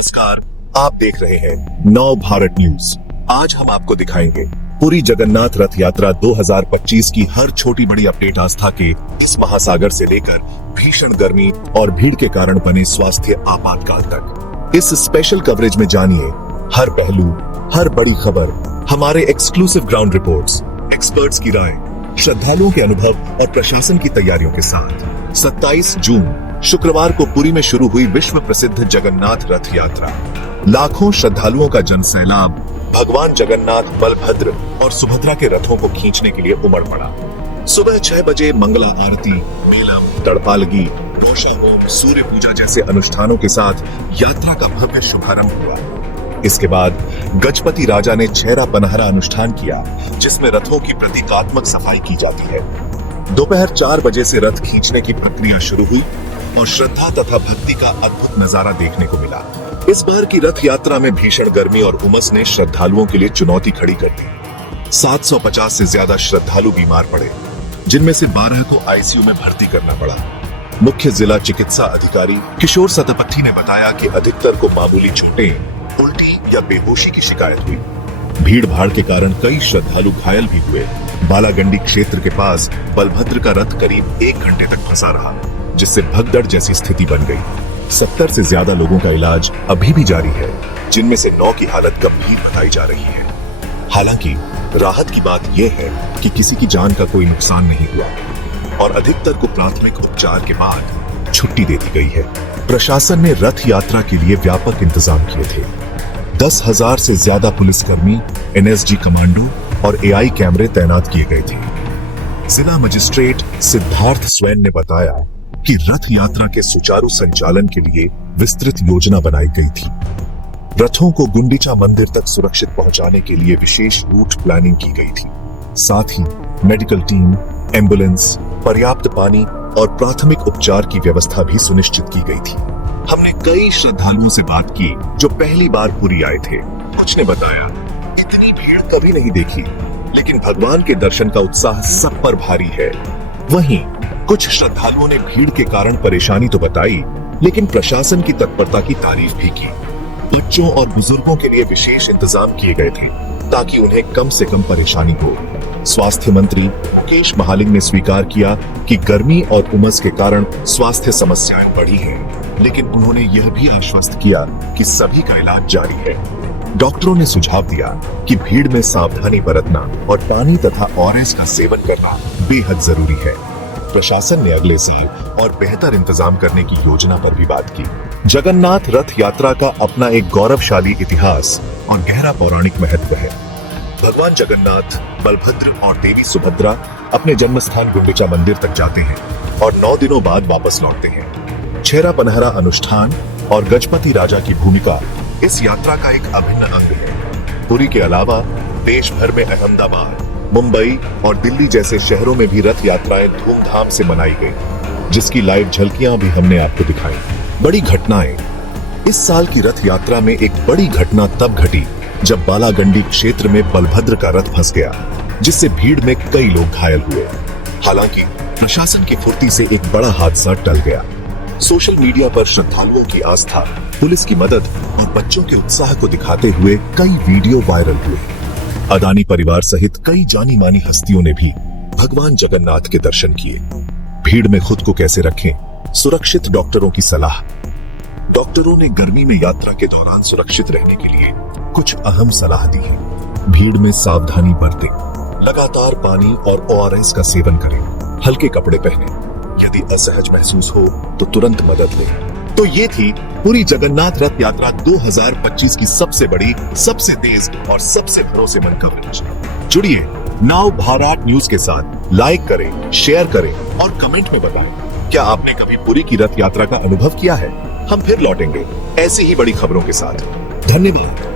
नमस्कार, आप देख रहे हैं नव भारत न्यूज। आज हम आपको दिखाएंगे पुरी जगन्नाथ रथ यात्रा 2025 की हर छोटी बड़ी अपडेट, आस्था के इस महासागर से लेकर भीषण गर्मी और भीड़ के कारण बने स्वास्थ्य आपातकाल तक। इस स्पेशल कवरेज में जानिए हर पहलू, हर बड़ी खबर, हमारे एक्सक्लूसिव ग्राउंड रिपोर्ट्स, एक्सपर्ट्स की राय, श्रद्धालुओं के अनुभव और प्रशासन की तैयारियों के साथ 27 जून शुक्रवार को पुरी में शुरू हुई विश्व प्रसिद्ध जगन्नाथ रथ यात्रा। लाखों श्रद्धालुओं का जनसैलाब भगवान जगन्नाथ, बलभद्र और सुभद्रा के रथों को खींचने के लिए उमड़ पड़ा। सुबह 6 बजे मंगला आरती, मेलम, तड़पालगी, रोषाहोम, सूर्य पूजा जैसे अनुष्ठानों के साथ यात्रा का भव्य शुभारंभ हुआ। इसके बाद गजपति राजा ने छेरा पनहरा अनुष्ठान किया, जिसमें रथों की प्रतीकात्मक सफाई की जाती है। दोपहर 4 बजे से रथ खींचने की प्रक्रिया शुरू हुई और श्रद्धा तथा भक्ति का अद्भुत नजारा देखने को मिला। इस बार की रथ यात्रा में भीषण गर्मी और उमस ने श्रद्धालुओं के लिए चुनौती खड़ी कर दी। 750 से ज्यादा श्रद्धालु बीमार पड़े, जिनमें से 12 को आईसीयू में भर्ती करना पड़ा। मुख्य जिला चिकित्सा अधिकारी किशोर सतपथी ने बताया कि अधिकतर को मामूली चोटें, उल्टी या बेहोशी की शिकायत हुई। भीड़ भाड़ के कारण कई श्रद्धालु घायल भी हुए। बालागंडी क्षेत्र के पास बलभद्र का रथ करीब 1 घंटे तक फंसा रहा, जिससे भगदड़ जैसी स्थिति बन गई। 70 से ज्यादा लोगों का इलाज अभी भी जारी है, जिनमें से 9 की हालत गंभीर बताई जा रही है। हालांकि राहत की बात यह है कि किसी की जान का कोई नुकसान नहीं हुआ और अधिकतर को प्राथमिक उपचार के बाद छुट्टी दे दी गई है। प्रशासन ने रथ यात्रा के लिए व्यापक इंतजाम किए थे। 10,000 से ज्यादा पुलिसकर्मी, एनएसजी कमांडो और एआई कैमरे तैनात किए गए थे। जिला मजिस्ट्रेट सिद्धार्थ स्वैन ने बताया कि रथ यात्रा के सुचारू संचालन के लिए विस्तृत योजना बनाई गई थी। रथों को गुंडीचा मंदिर तक सुरक्षित पहुंचाने के लिए विशेष रूट प्लानिंग की गई थी। साथ ही मेडिकल टीम, एम्बुलेंस, पर्याप्त पानी और प्राथमिक उपचार की व्यवस्था भी सुनिश्चित की गई थी। हमने कई श्रद्धालुओं से बात की जो पहली बार पुरी आए थे। कुछ ने बताया, इतनी भीड़ कभी नहीं देखी, लेकिन भगवान के दर्शन का उत्साह सब पर भारी है। वहीं कुछ श्रद्धालुओं ने भीड़ के कारण परेशानी तो बताई, लेकिन प्रशासन की तत्परता की तारीफ भी की। बच्चों और बुजुर्गों के लिए विशेष इंतजाम किए गए थे ताकि उन्हें कम से कम परेशानी हो। स्वास्थ्य मंत्री मुकेश महालिंग ने स्वीकार किया कि गर्मी और उमस के कारण स्वास्थ्य समस्याएं बढ़ी हैं, लेकिन उन्होंने यह भी आश्वस्त किया कि सभी का इलाज जारी है। डॉक्टरों ने सुझाव दिया कि भीड़ में सावधानी बरतना और पानी तथा ओआरएस का सेवन करना बेहद जरूरी है। प्रशासन ने अगले साल और बेहतर इंतजाम करने की योजना पर भी बात की। जगन्नाथ रथ यात्रा का अपना एक गौरवशाली इतिहास और गहरा पौराणिक महत्व है। भगवान जगन्नाथ, बलभद्र और देवी सुभद्रा अपने जन्मस्थान गुंडीचा मंदिर तक जाते हैं और 9 दिनों बाद वापस लौटते हैं। छेरा पनहरा अनुष्ठान और गजपति राजा की भूमिका इस यात्रा का एक अभिन्न अंग है। पुरी के अलावा देश भर में अहमदाबाद, मुंबई और दिल्ली जैसे शहरों में भी रथ यात्राएं धूमधाम से मनाई गई, जिसकी लाइव झलकियां भी हमने आपको दिखाई। बड़ी घटनाएं। इस साल की रथ यात्रा में एक बड़ी घटना तब घटी जब बालागंडी क्षेत्र में बलभद्र का रथ फंस गया, जिससे भीड़ में कई लोग घायल हुए। हालांकि प्रशासन की फुर्ती से एक बड़ा हादसा टल गया। सोशल मीडिया पर श्रद्धालुओं की आस्था, पुलिस की मदद और बच्चों के उत्साह को दिखाते हुए कई वीडियो वायरल हुए। अदानी परिवार सहित कई जानी मानी हस्तियों ने भी भगवान जगन्नाथ के दर्शन किए। भीड़ में खुद को कैसे रखें, सुरक्षित डॉक्टरों की सलाह। डॉक्टरों ने गर्मी में यात्रा के दौरान सुरक्षित रहने के लिए कुछ अहम सलाह दी है। भीड़ में सावधानी बरतें, लगातार पानी और ओआरएस का सेवन करें, हल्के कपड़े पहनें, यदि असहज महसूस हो तो तुरंत मदद लें। तो ये थी पुरी जगन्नाथ रथ यात्रा 2025 की सबसे बड़ी, सबसे तेज और सबसे भरोसेमंद कवरेज। जुड़िए नाउ भारत न्यूज के साथ। लाइक करें, शेयर करें और कमेंट में बताएं, क्या आपने कभी पुरी की रथ यात्रा का अनुभव किया है? हम फिर लौटेंगे ऐसी ही बड़ी खबरों के साथ। धन्यवाद।